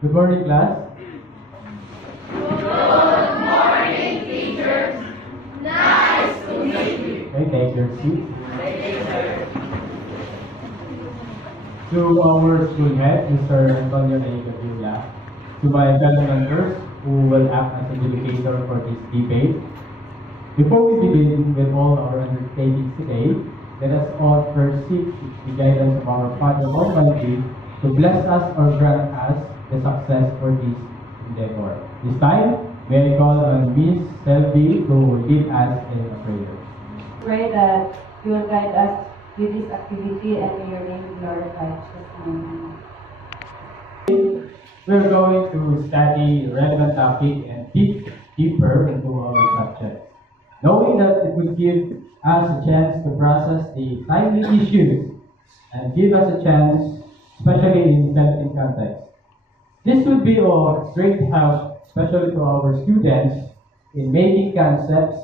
Good morning, class. Good morning, teachers. Nice to meet you. Okay, take your seat. Thank you, sir. To our school head, Mr. Antonio A. Gaviria, to my fellow members who will act as a educator for this debate. Before we begin with all our undertakings today, let us all first seek the guidance of our Father Almighty to bless us or grant us the success for this endeavor. This time, may I call on Miss Selby to lead us in a prayer. Pray that you will guide us with this activity and may your name be glorified. Amen. We're going to study relevant topic and dig deeper into our subject, knowing that it will give us a chance to process the timely issues and give us a chance, especially in Philippine context. This would be of great help, especially to our students, in making concepts,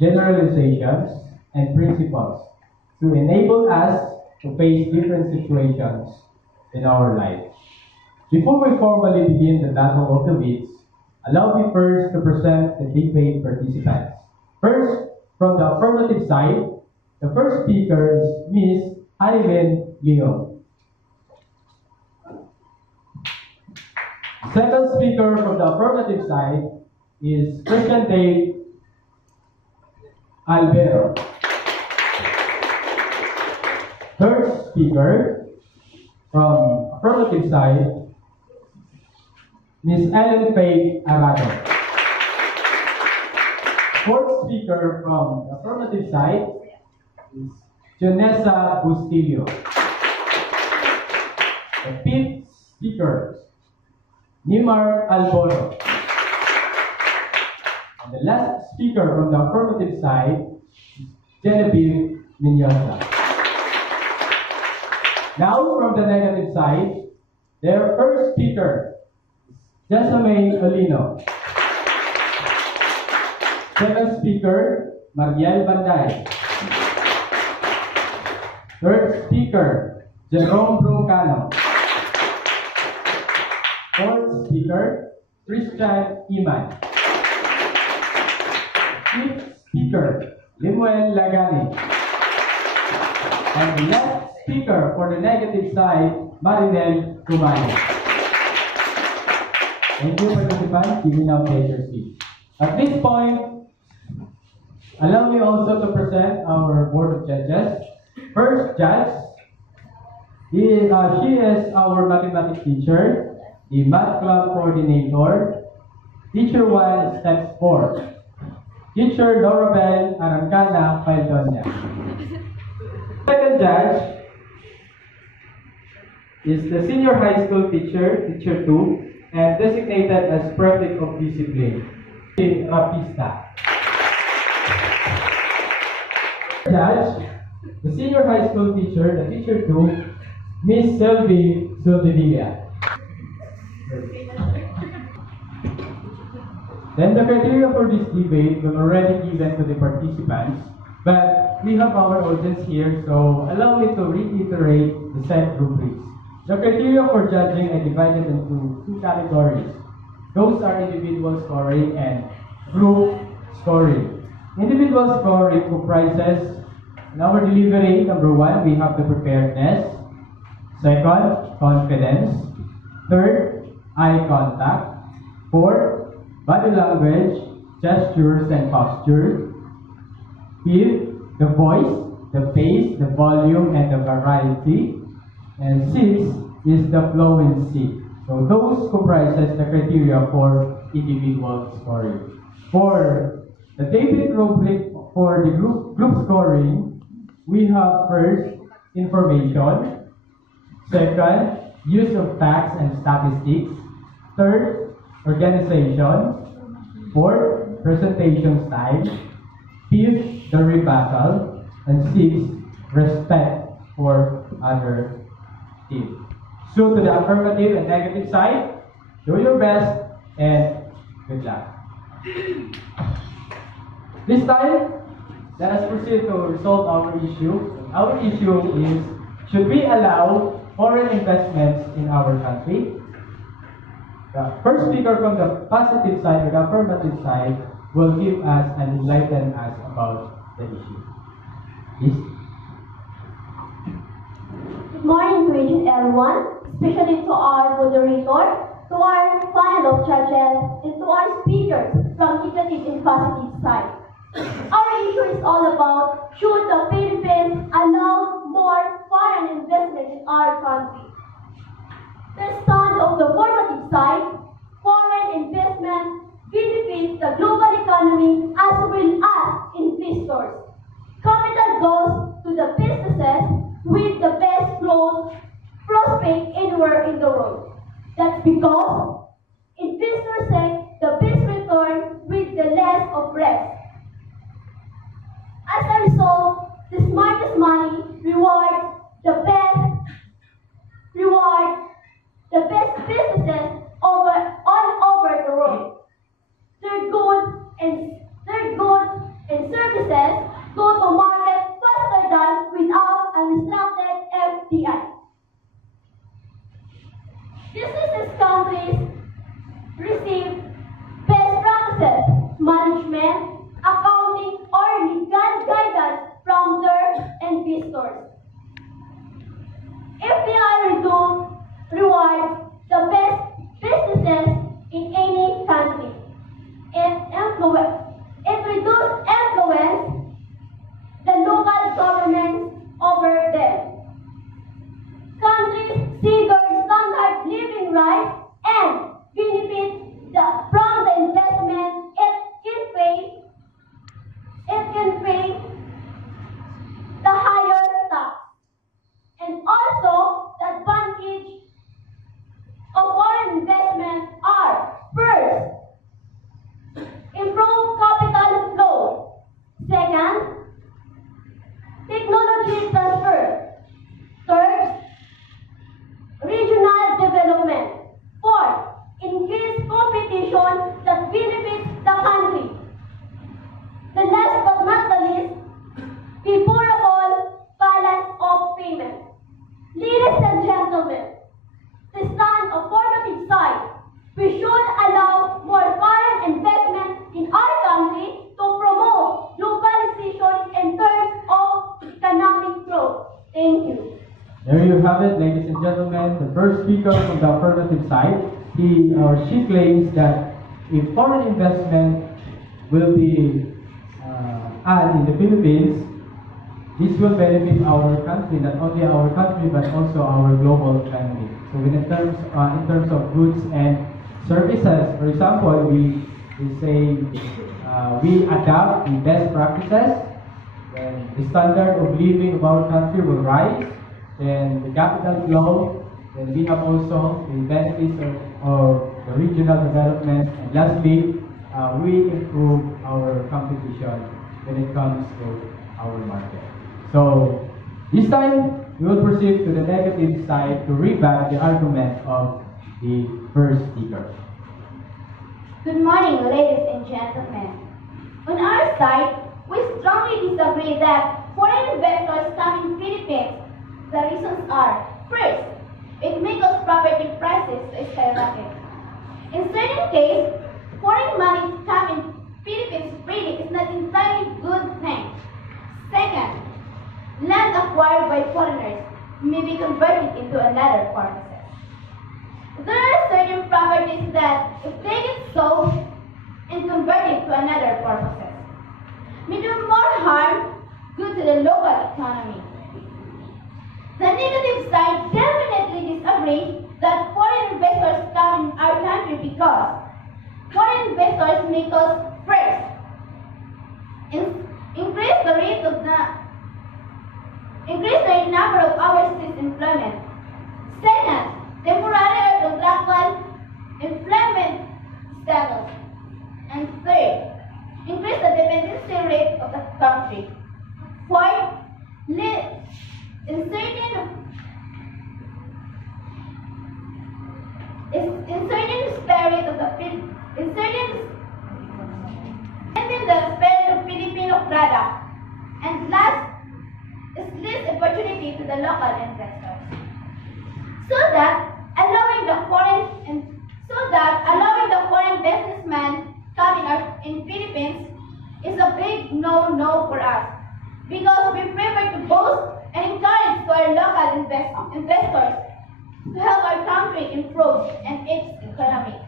generalizations, and principles to enable us to face different situations in our life. Before we formally begin the battle of the wits, allow me first to present the debate participants. First, from the affirmative side, the first speaker is Ms. Haniven Leon. Second speaker from the affirmative side is Christian Dave Albero. Third speaker from affirmative side, Ms. Ellen Faye Arado. Fourth speaker from the affirmative side is Janessa Bustillo. The fifth speaker, Nimar Alboro. And the last speaker from the affirmative side is Genevieve Minyosa. Now, from the negative side, their first speaker is Jessamine Olino. Second speaker, Mariel Banday. Third speaker, Jerome Broncano. Fourth speaker, Christian Iman. Fifth speaker, Limuel Lagani. And the last speaker for the negative side, Marinel Cumano. Thank you, participants. You will now take your seat. At this point, allow me also to present our board of judges. First judge, she is our mathematics teacher, the math club coordinator, teacher 1, step 4, teacher Dorabel Arancana Faldonia. Second judge is the senior high school teacher, teacher 2, and designated as prefect of discipline, Rapista. Judge, the senior high school teacher, the teacher 2, Miss Selby Soldevilla. Then the criteria for this debate were already given to the participants, but we have our audience here, so allow me to reiterate the set rubrics. The criteria for judging are divided into two categories. Those are individual scoring and group scoring. Individual scoring comprises, in our delivery, number 1, we have the preparedness. Second, confidence. Third, eye contact. Fourth, body language, gestures, and posture. Fifth, the voice, the pace, the volume, and the variety. And sixth is the fluency. So those comprises the criteria for individual scoring. For the debate rubric for the group scoring, we have first, information. Second, use of facts and statistics. Third, organization. Fourth, presentation style. Fifth, the rebuttal. And sixth, respect for other teams. So to the affirmative and negative side, do your best and good luck. This time, let us proceed to resolve our issue. Our issue is, should we allow foreign investments in our country? The first speaker from the positive side or the affirmative side will give us and enlighten us about the issue. Please. Good morning to each and everyone, especially to our moderator, to our panel of judges, and to our speakers from negative and positive side. Our issue is all about should the Philippines allow more foreign investment in our country. The stand of the formative side, foreign investment benefits the global economy as well as investors. Capital goes to the businesses with the best growth prospect anywhere in the world. That's because investors take the best return with the less of risk. As a result, the smartest money rewards the best businesses all over the world. Their goods and services go to market faster than without unrestricted FDI. Businesses countries receive best practices, management, accounting, or legal guidance from their investors. FDI rewards the best businesses in any country. It reduces influence the local governments over them. Countries see their standard living rights and benefit from the investment it can pay the higher tax. And also the advantage of foreign investment are first, improve capital flow. Second, technology transfer. Third, regional development. Fourth, increased competition that benefits the country. The last but not the least, favorable balance of payment. Ladies and gentlemen, the stand of formative side, we should allow more foreign investment in our country to promote globalization in terms of economic growth. Thank you. There you have it, ladies and gentlemen. The first speaker from the affirmative side, he or she claims that if foreign investment will be added in the Philippines, this will benefit our country, not only our country but also our global economy. So in terms of goods and services, for example, we say we adapt the best practices, then the standard of living of our country will rise, then the capital flow, then we have also the benefits of the regional development, and lastly, we improve our competition when it comes to our market. So this time, we will proceed to the negative side to rebut the argument of the first speaker. Good morning, ladies and gentlemen. On our side, we strongly disagree that foreign investors come in Philippines. The reasons are, first, it makes property prices skyrocket. In certain cases, foreign money come in Philippines freely is not entirely good thing. Second, land acquired by foreigners may be converted into another purposes. There are certain properties that, if they get sold and converted to another purposes, may do more harm due to the local economy. The negative side definitely disagree that foreign investors come in our country because foreign investors make us first increase the number of overseas employment. Second, temporary or contractual employment status. And third, increase the dependency rate of the country. Fourth, in the spirit of Filipino product. And last is least opportunity to the local investors. So that its economy.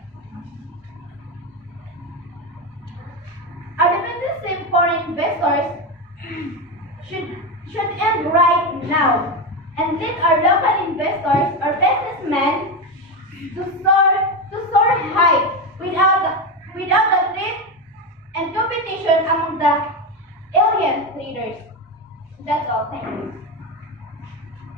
Our dependency on foreign investors should end right now and let our local investors or businessmen to soar high without the threat and competition among the alien traders. That's all. Thank you.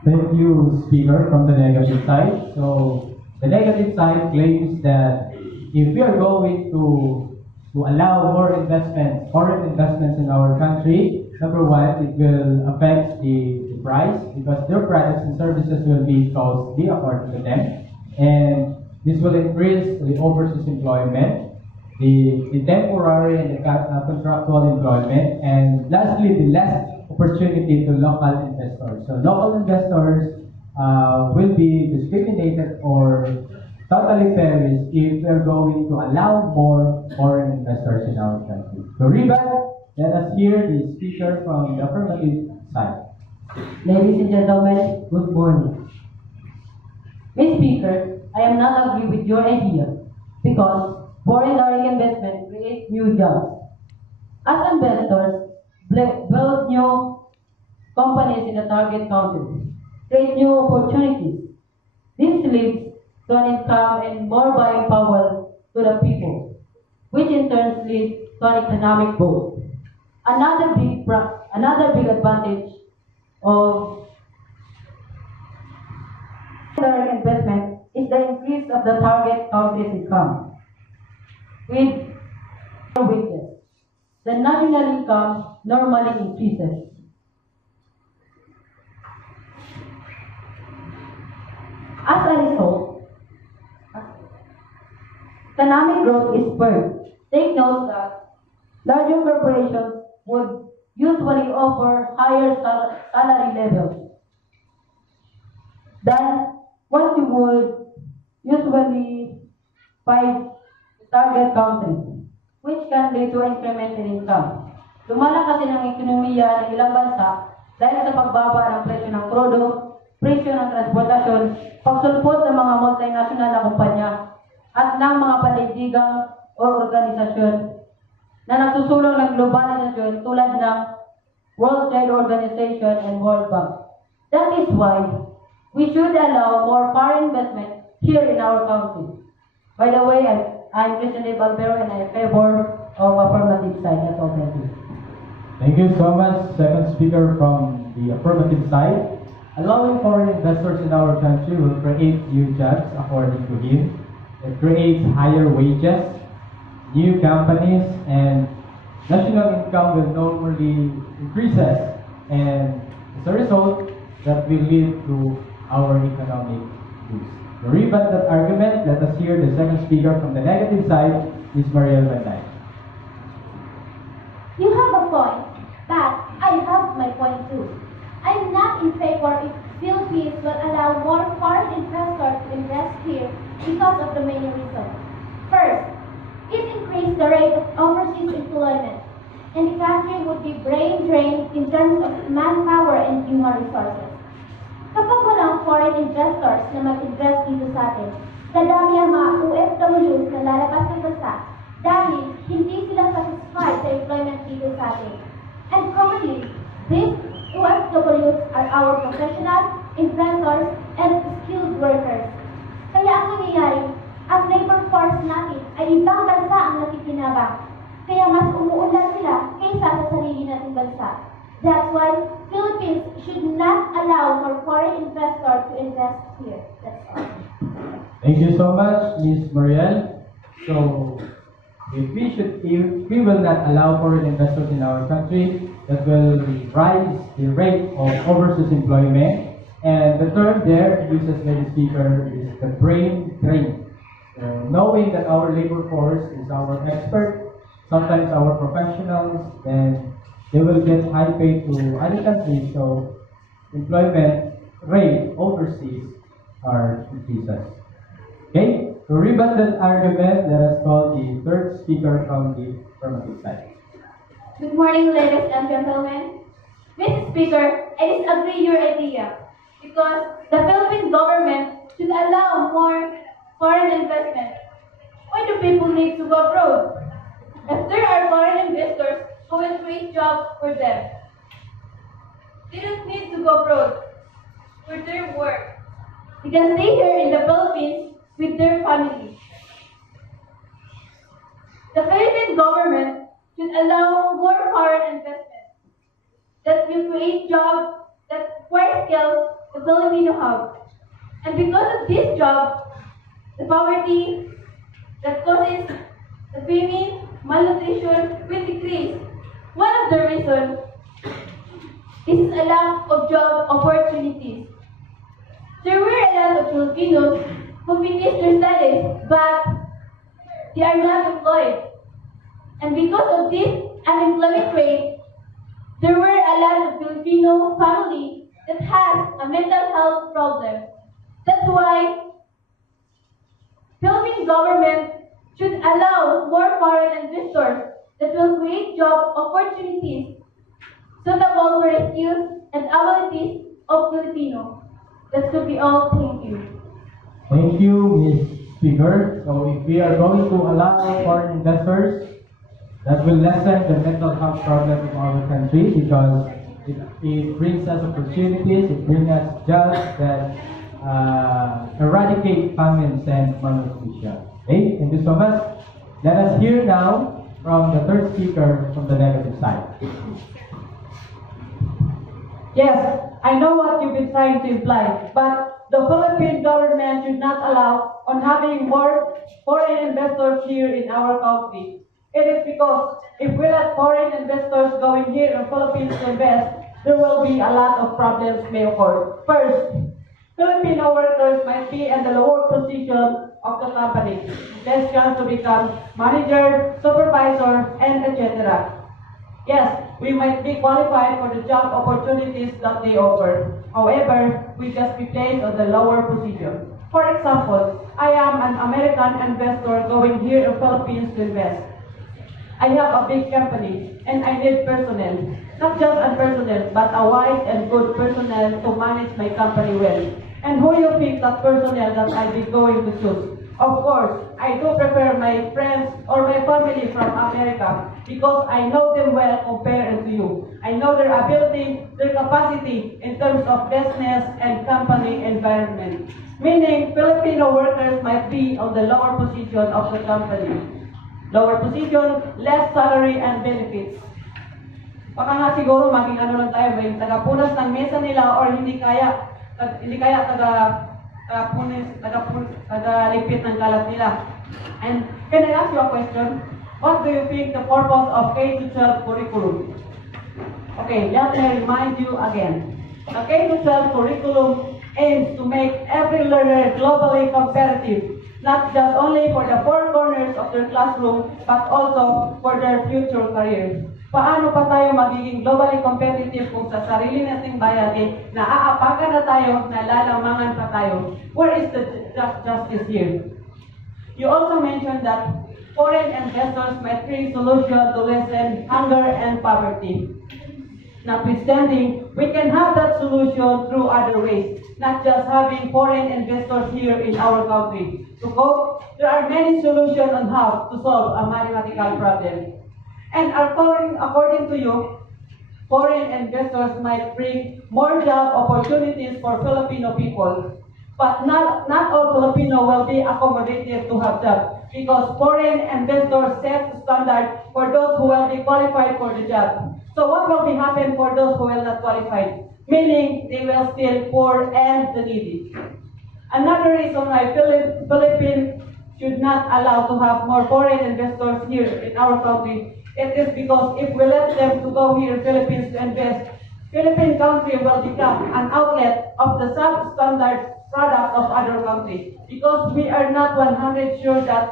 Thank you, speaker, from the negative side. So, the negative side claims that if we are going to allow more investments, foreign investments in our country, number one, it will affect the price because their products and services will be costly according to them. And this will increase the overseas employment, the temporary and the contractual employment, and lastly, the less opportunity to local investors. So local investors will be discriminated or totally perished if we're going to allow more foreign investors in our country. So Riban, let us hear the speaker from the affirmative side. Ladies and gentlemen, good morning. Mr. Speaker, I am not agree with your idea because foreign direct investment creates new jobs. As investors, build new companies in the target country, create new opportunities. This leads to an income and more buying power to the people, which in turn leads to an economic growth. Another big advantage of direct investment is the increase of the target country's income with wages. The national income normally increases. As a result, economic growth is spurred. Take note that larger corporations would usually offer higher salary levels than what you would usually find the target country, which can lead to increment in income. Lumala kasi ng ekonomiya ng ilang bansa dahil sa pagbaba ng presyo ng krudo, presyo ng transportasyon, pagsulpot ng mga multinational na kumpanya, at ng mga panindigang o organisasyon na nagsusulong ng globalisasyon tulad ng World Trade Organization and World Bank. That is why we should allow more foreign investment here in our country. By the way, I'm Christian Balbero and I favor of affirmative side. That's all. Thank you. Thank you so much. Second speaker from the affirmative side. Allowing foreign investors in our country will create new jobs according to him. It creates higher wages, new companies, and national income will normally increases. And as a result, that will lead to our economic boost. To rebut that argument, let us hear the second speaker from the negative side, Ms. Mariel Banday. You have a point, but I have my point too. I'm not in favor if Philippines will allow more foreign investors to invest here because of the many reasons. First, it increased the rate of overseas employment, and the country would be brain drained in terms of manpower and human resources. Kapag walang foreign investors na mag-invest dito sa atin, dadami ang mga OFWs na lalabas ng bansa dahil hindi sila satisfied sa employment dito sa atin. And commonly, these OFWs are our professional, inventors, and skilled workers. Kaya ang nangyayari, ang labor force natin ay ibang bansa ang nakikinabang. Kaya mas umuunlad sila kaysa sa sarili nating bansa. That's why Philippines should not allow for foreign investors to invest here. That's all. Thank you so much, Ms. Mariel. So, if we will not allow foreign investors in our country, that will rise the rate of overseas employment. And the term there uses by the speaker is the brain drain. Knowing that our labor force is our expert, sometimes our professionals, then they will get high pay to other countries, so employment rate overseas are increases. Okay, to rebut that argument, let us call the third speaker from the affirmative side. Good morning, ladies and gentlemen. Mr. Speaker, I disagree your idea because the Philippine government should allow more foreign investment. Why do people need to go abroad? If there are foreign investors who will create jobs for them, they don't need to go abroad for their work. They can stay here in the Philippines with their families. The Philippine government should allow more foreign investment that will create jobs that require skills the Filipino have. And because of this job, the poverty that causes the famine, malnutrition will decrease. One of the reasons is a lack of job opportunities. There were a lot of Filipinos who finished their studies, but they are not employed. And because of this unemployment rate, there were a lot of Filipino families that has a mental health problem. That's why Philippine government should allow more foreign investors that will create job opportunities suitable for the skills and abilities of Filipino. That should be all. Thank you. Thank you, Ms. Speaker. So if we are going to allow foreign investors, that will lessen the mental health problem of our country because it brings us opportunities, it brings us jobs that eradicate famines and malnutrition. Okay, thank you so much. Let us hear now from the third speaker from the negative side. Yes, I know what you've been trying to imply, but the Philippine government should not allow on having more foreign investors here in our country. It is because if we let foreign investors go in here in Philippines to invest, there will be a lot of problems may occur. First, Filipino workers might be in the lower position of the company, less chance to become manager, supervisor, and etc. Yes, we might be qualified for the job opportunities that they offer. However, we just be placed on the lower position. For example, I am an American investor going here in Philippines to invest. I have a big company and I need personnel. Not just a personnel, but a wise and good personnel to manage my company well. And who you think that personnel that I be going to choose? Of course, I do prefer my friends or my family from America because I know them well compared to you. I know their ability, their capacity in terms of business and company environment. Meaning, Filipino workers might be on the lower position of the company. Lower position, less salary and benefits. Baka nga siguro maging ano lang tayo, may tagapunas ng mesa nila or hindi kaya tagalipit ng kalat nila. And can I ask you a question? What do you think the purpose of K-12 curriculum? Okay, let me remind you again. The K-12 curriculum aims to make every learner globally competitive, not just only for the four corners of their classroom, but also for their future careers. Paano pa tayo magiging globally competitive kung sa sarili nating bayan naaapakan na tayo, nalalamangan pa tayo? Where is the justice here? You also mentioned that foreign investors might bring solutions to lessen hunger and poverty. Notwithstanding, we can have that solution through other ways, not just having foreign investors here in our country. To cope, there are many solutions on how to solve a mathematical problem. And according to you, foreign investors might bring more job opportunities for Filipino people. But not all Filipino will be accommodated to have jobs because foreign investors set standard for those who will be qualified for the job. So what will be happen for those who will not qualify? Meaning they will still poor and the needy. Another reason why Philippines should not allow to have more foreign investors here in our country, it is because if we let them to go here in Philippines to invest, Philippine country will become an outlet of the substandard products of other countries because we are not 100 sure that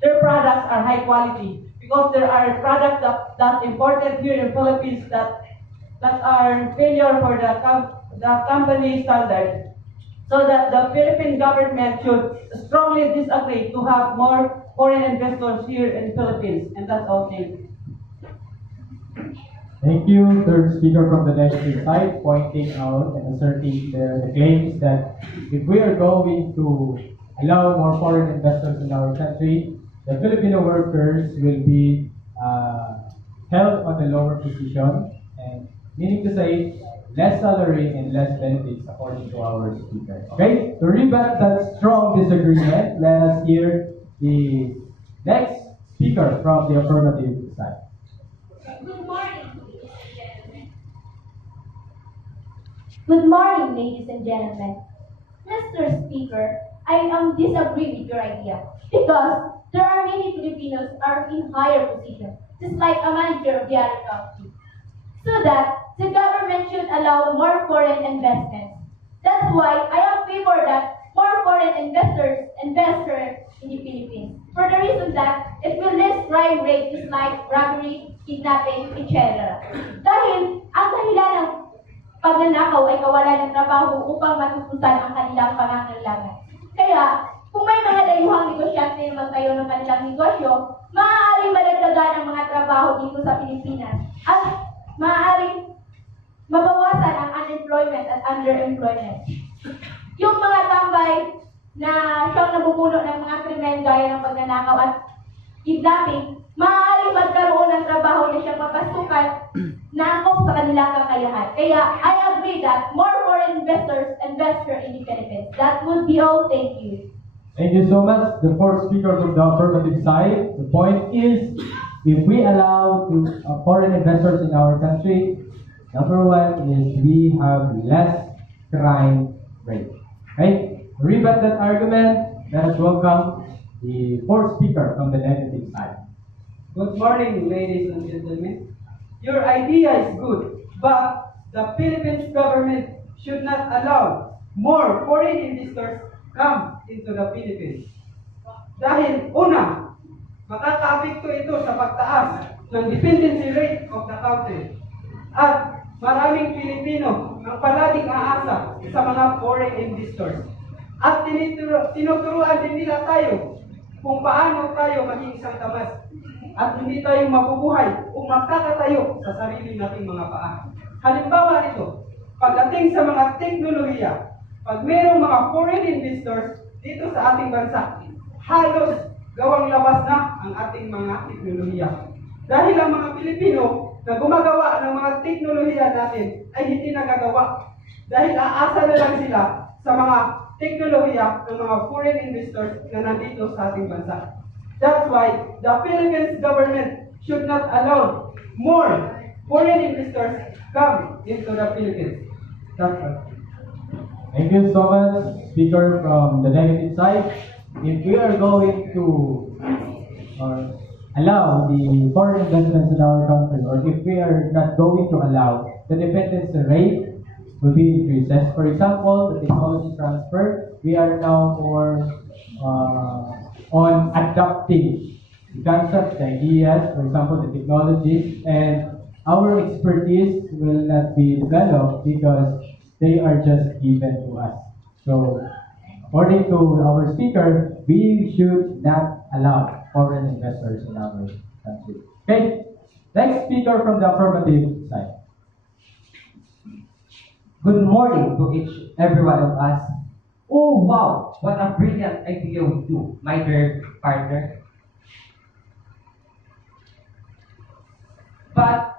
their products are high quality because there are products that imported here in Philippines that are failure for the company standard. So that the Philippine government should strongly disagree to have more foreign investors here in Philippines. And that's all. Thank you. Thank you, third speaker from the negative side, pointing out and asserting the claims that if we are going to allow more foreign investors in our country, the Filipino workers will be held on a lower position, and meaning to say, less salary and less benefits according to our speaker. Okay? To rebut that strong disagreement, let us hear the next speaker from the affirmative side. Good morning, ladies and gentlemen. Good morning, ladies and gentlemen. Mr. Speaker, I disagree with your idea because there are many Filipinos are in higher position, just like a manager of the other company. So that the government should allow more foreign investments. That's why I am favor that more foreign investors invest here in the Philippines. For the reason that it will less crime rate just like robbery, kidnapping, etc. Dahil ang dahilan ng pagnanakaw ay kawalan ng trabaho upang matutusan ang kanilang pangangailangan. Kaya, kung may mga dayuhang negosyante na magtayo ng kanilang negosyo, maaaring madagdagan ang mga trabaho dito sa Pilipinas at maaaring mabawasan ang unemployment at underemployment. Yung mga tambay na siyang nabubulo ng mga krimen gaya ng pagnanakaw at kidnapping, maaaring magkaroon ng trabaho na siyang mapasukan na angkop sa kanilang kakayahan. Kaya I agree that more foreign investors invest here in the Philippines. That would be all. Thank you. Thank you so much. The fourth speaker from the affirmative side. The point is, if we allow foreign investors in our country, number one is we have less crime rate. Okay? To rebut that argument, let us welcome the fourth speaker from the negative side. Good morning, ladies and gentlemen. Your idea is good, but the Philippines government should not allow more foreign investors come into the Philippines. Dahil una, makaka-apekto ito sa pagtaas ng dependency rate of the country. At maraming Pilipino ang palaging aasa sa mga foreign investors. At tinuturuan din nila tayo kung paano tayo maging isang tamas at hindi tayo mabubuhay o makakatayo sa sarili nating mga paa. Halimbawa nito, pagdating sa mga teknolohiya, pag mayroong mga foreign investors dito sa ating bansa, halos gawang labas na ang ating mga teknolohiya. Dahil ang mga Pilipino na gumagawa ng mga teknolohiya natin ay hindi nagagawa. Dahil aasa na lang sila sa mga teknolohiya ng mga foreign investors na nandito sa ating bansa. That's why the Philippines government should not allow more foreign investors come into the Philippines. That's all. Thank you so much, speaker from the negative side. If we are going to allow the foreign investments in our country, or if we are not going to allow, the dependency rate will be increases. For example, the technology transfer, we are now more on adopting the concepts, the ideas, for example, the technologies, and our expertise will not be developed because they are just given to us. So, according to our speaker, we should not allow foreign investors in our country. Okay, next speaker from the affirmative side. Good morning to every one of us. Oh wow, what a brilliant idea with you, my dear partner. But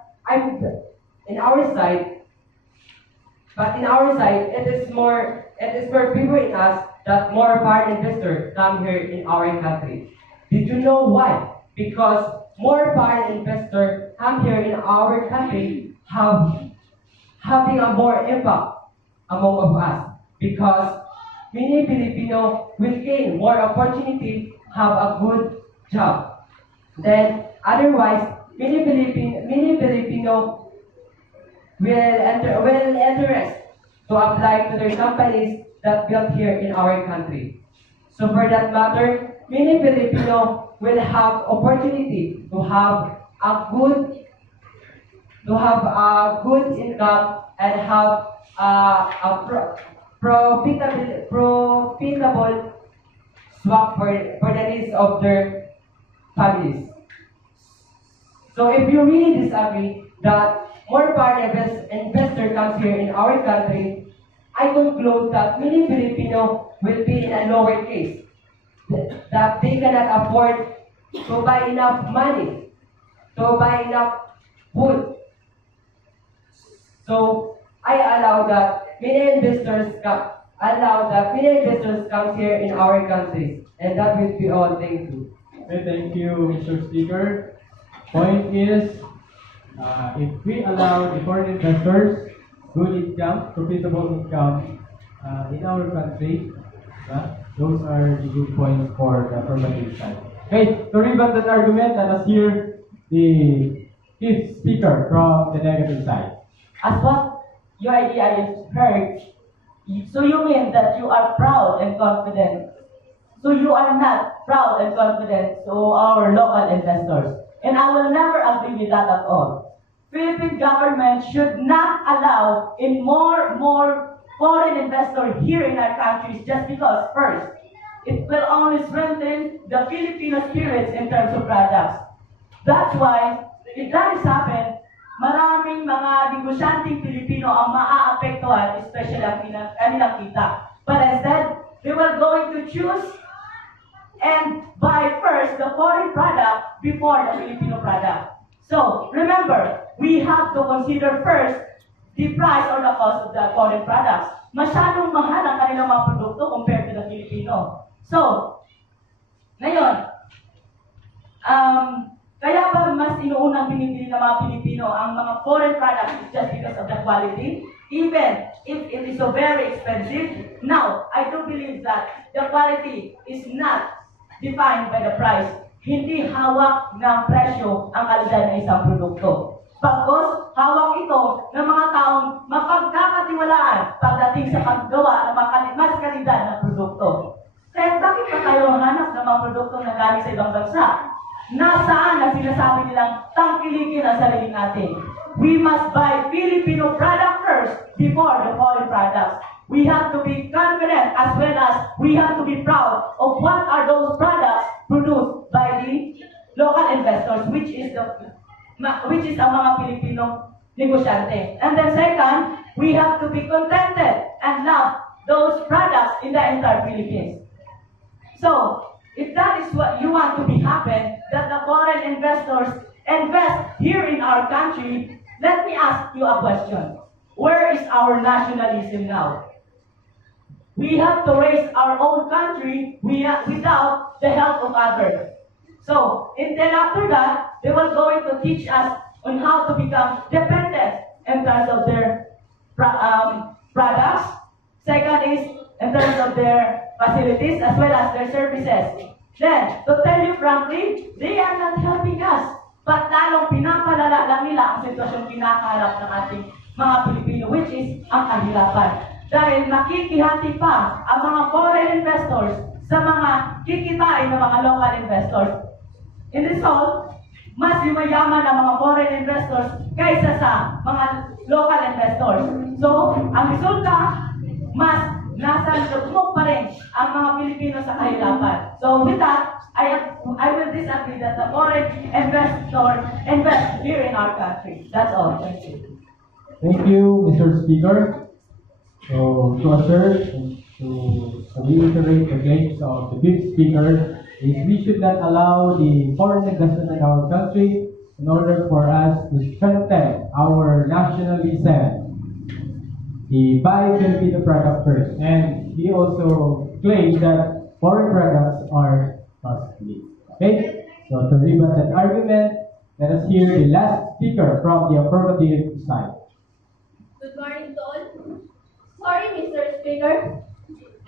in our side, it is more favoring us that more foreign investors come here in our country. Did you know why? Because more foreign investors come here in our country having a more impact among of us. Because many Filipino will gain more opportunity, have a good job. Then otherwise, many Filipino will interest to apply to their companies that built here in our country. So for that matter, many Filipino will have opportunity to have a good income and have profitable swap for the needs of their families. So if you really disagree that more foreign investor comes here in our country, I conclude that many Filipino will be in a lower case that they cannot afford to buy enough money, to buy enough food. So I allow that many investors come here in our country, and that will be all. Thank you. Okay, thank you, Mr. Speaker. Point is, if we allow the foreign investors good income, profitable income in our country, those are the good points for the affirmative side. Okay, to rebut that argument, let us hear the fifth speaker from the negative side. As what your idea is heard, so you mean that you are proud and confident. So you are not proud and confident to our local investors. And I will never agree with that at all. Philippine government should not allow in more foreign investors here in our countries just because first, it will only strengthen the Filipino spirits in terms of products. That's why, if that is happened, maraming mga negosyanteng Pilipino ang maaapektuhan, especially ang kanilang kita. But instead, they were going to choose and buy first the foreign product before the Filipino product. So, remember, we have to consider first the price or the cost of the foreign products. Masyadong mahal ang kanilang mga produkto compared to the Filipino. So, ngayon, kaya ba mas inuunang binibili ng mga Pilipino ang mga foreign products just because of the quality? Even if it is so very expensive, now, I do believe that the quality is not defined by the price. Hindi hawak ng presyo ang kalidad ng isang produkto. Pagkos, hawak ito ng mga taong mapagkakatiwalaan pagdating sa paggawa ng mas kalidad ng produkto. Kaya bakit pa tayo hanap ng mga produkto na galing sa ibang bansa? Nasaan na sinasabi nilang tangkilikin ang sarili natin? We must buy Filipino product first before the foreign products. We have to be confident as well as we have to be proud of what are those products produced by the local investors, which is ang mga Filipino negosyante. And then second, we have to be contented and love those products in the entire Philippines. So, if that is what you want to be happen, that the foreign investors invest here in our country, let me ask you a question. Where is our nationalism now? We have to raise our own country without the help of others. So, and then after that, they were going to teach us on how to become dependent in terms of their products. Second is in terms of their facilities as well as their services. Then, to tell you frankly, they are not helping us. But lalong pinapalala lang nila ang sitwasyong kinakaharap ng ating mga Pilipino, which is ang kahirapan. Dahil makikihati pa ang mga foreign investors sa mga kikitain ng mga local investors. In result, mas yumayaman ang mga foreign investors kaysa sa mga local investors. So, ang resulta, mas nasa lugmok pa rin ang mga Pilipino sa kahirapan. So, with that, I will disagree that the foreign investor invest here in our country. That's all. Thank you. Thank you, Mr. Speaker. So, to assert and to reiterate the claims of the fifth speaker is we should not allow the foreign investment in our country in order for us to strengthen our nationalism. He buy Filipino product first, and he also claims that foreign products are costly. Okay? So to rebut that argument, let us hear the last speaker from the affirmative side. Good morning to all. Sorry, Mr. Speaker.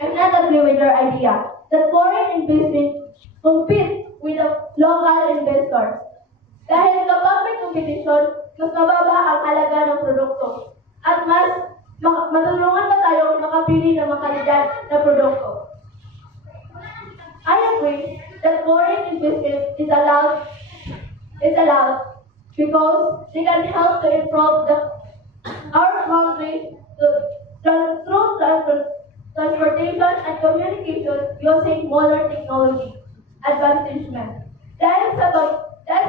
I'm not agree with your idea that foreign investment compete with the local investors. Dahil kapag may competition, mas mababa ang halaga ng produkto. At mas matulungan pa tayo makapili ng makalidad na produkto. I agree that foreign investment is allowed because they can help to improve our country through transportation and communication using modern technology advancement. Dahil sa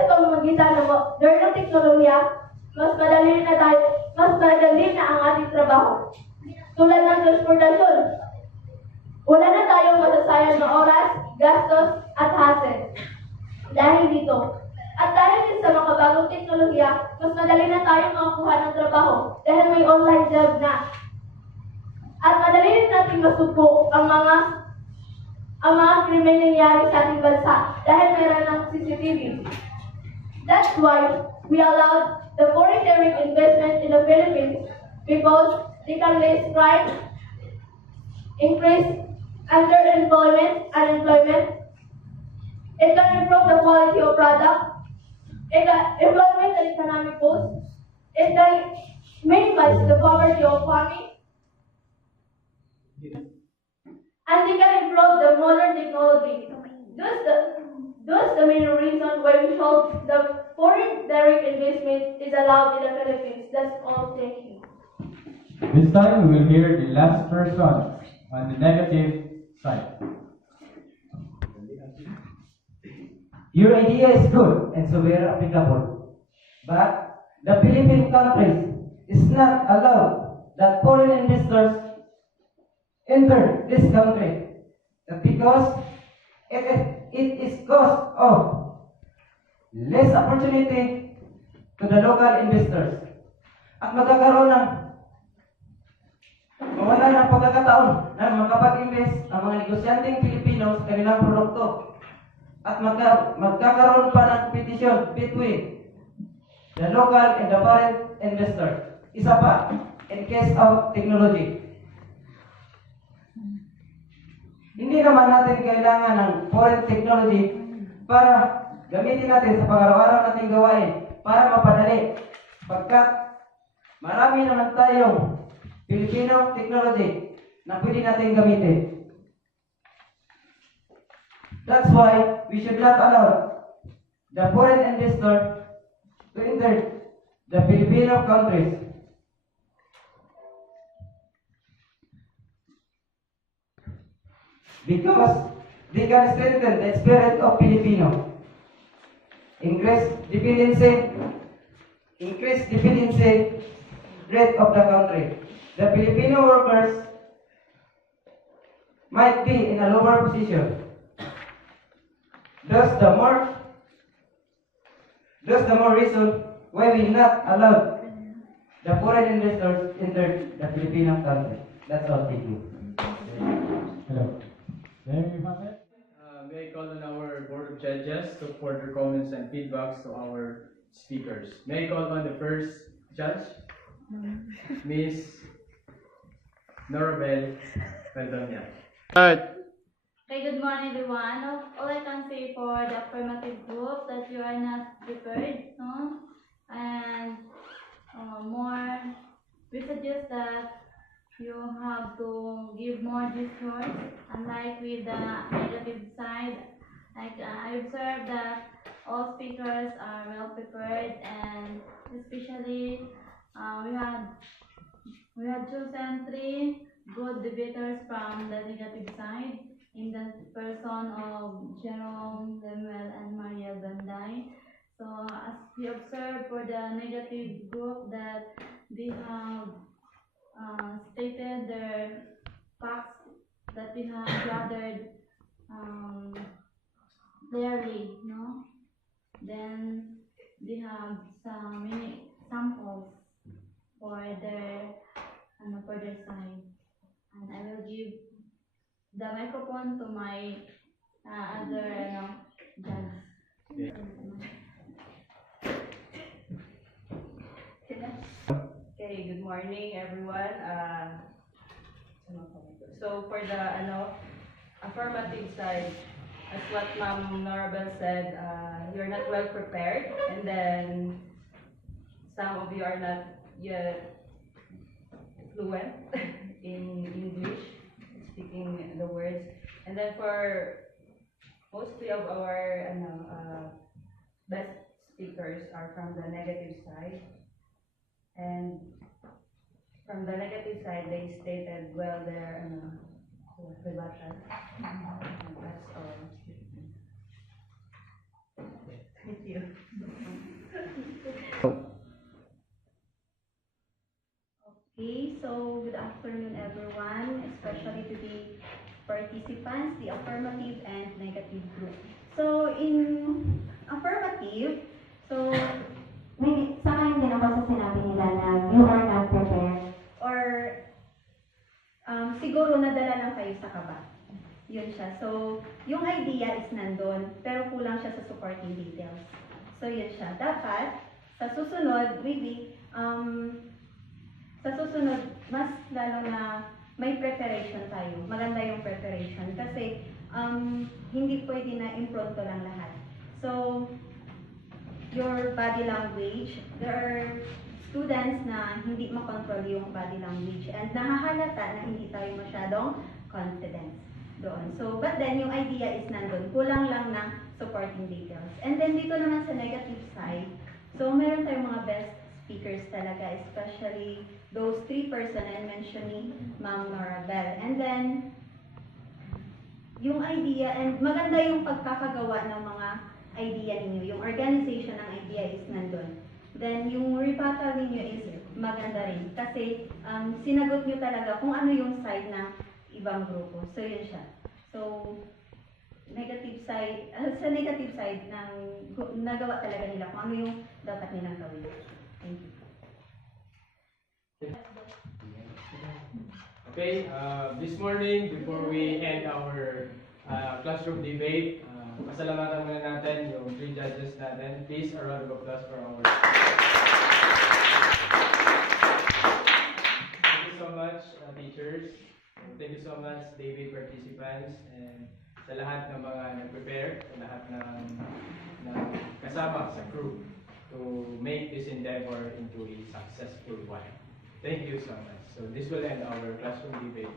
pamamagitan ng modernong teknolohiya, mas madali na ang ating trabaho. Tulad ng transportasyon, wala na tayong masasayang na oras, gastos at hassle. Dahil dito, at dahil din sa makabagong teknolohiya, mas madali na tayong makakuha ng trabaho dahil may online job na. At madali rin natin masuko ang mga krimen nangyari sa ating bansa dahil meron ng CCTV. That's why we allowed the foreign direct investment in the Philippines because they can raise crime, increase unemployment, it can improve the quality of product, employment and economic growth, it can minimize the poverty of farming, and they can improve the modern technology. Thus the main reason why we hope the foreign direct investment is allowed in the Philippines. That's all. Thank you. This time we will hear the last person on the negative side. Your idea is good and so very applicable. But the Philippine countries is not allowed that foreign investors enter this country because it is cause of less opportunity to the local investors. At magkakaroon ng mawala ng pagkakataon na makapag-invest ang mga negosyanteng Pilipino sa kanilang produkto. At magkakaroon pa ng competition between the local and the foreign investor. Isa pa, in case of technology. Hindi naman natin kailangan ng foreign technology para gamitin natin sa pang-araw-araw nating gawain para mapadali. Pagkat marami naman tayong Filipino technology na pwede natin gamitin. That's why we should not allow the foreign investor to enter the Filipino countries. Because they can strengthen the spirit of Filipino. Increase dependency rate of the country. The Filipino workers might be in a lower position. Thus the more reason why we not allowed the foreign investors enter the Filipino country. That's all. Thank you. Hello. There you have it. May I call on our board of judges to further comments and feedbacks to our speakers. May I call on the first judge, Miss Norabel Valdonia. Okay, good morning everyone. All I can say for the affirmative group that you are not prepared, no? And more, we suggest that you have to give more discourse, unlike with the negative side. Like I observed that all speakers are well prepared, and especially we had chosen 3 good debaters from the negative side in the person of Jerome, Lemuel, and Maria Banday. So as we observe for the negative group that they have stated their facts that we have gathered clearly, no? Then they have some many samples for their side, and I will give the microphone to my other judge. Okay, good morning everyone. So for the affirmative side, as what Ma'am Norabel said, you're not well prepared, and then some of you are not yet fluent in English, speaking the words. And then for mostly of our best speakers are from the negative side. And from the negative side, they stated well their rebuttal. That's all. Thank you. Okay, so good afternoon everyone, especially to the participants, the affirmative and negative group. So, in affirmative, so Maybe samahin din ako sa sinabi nila na you are not prepared. or siguro nadala lang kayo sa kaba. Yun siya. So, yung idea is nandun, pero kulang siya sa supporting details. So, yun siya. Dapat, sa susunod, maybe, sa susunod, mas lalo na may preparation tayo. Maganda yung preparation. Kasi, hindi pwede na impronto lang lahat. So, your body language, there are students na hindi makontrol yung body language and nahahalata na hindi tayo masyadong confident doon. So, but then yung idea is nandun. Kulang lang ng supporting details. And then dito naman sa negative side, so meron tayong mga best speakers talaga, especially those 3 personnel mentioning Ma'am Nora Bell. And then, yung idea, and maganda yung pagkakagawa ng mga idea ninyo. Yung organization ng idea is nandun. Then, yung rebuttal ninyo is maganda rin. Kasi, sinagot nyo talaga kung ano yung side ng ibang grupo. So, yun siya. So, negative side, sa negative side, nagawa talaga nila kung ano yung dapat nilang gawin. Thank you. Okay, this morning, before we end our classroom debate, pasalamatan muna natin yung 3 judges natin. Please, a round of applause for our... Thank you so much, teachers. Thank you so much, David participants, and sa lahat ng mga nag-prepare, sa lahat ng kasama sa crew to make this endeavor into a successful one. Thank you so much. So this will end our classroom debate.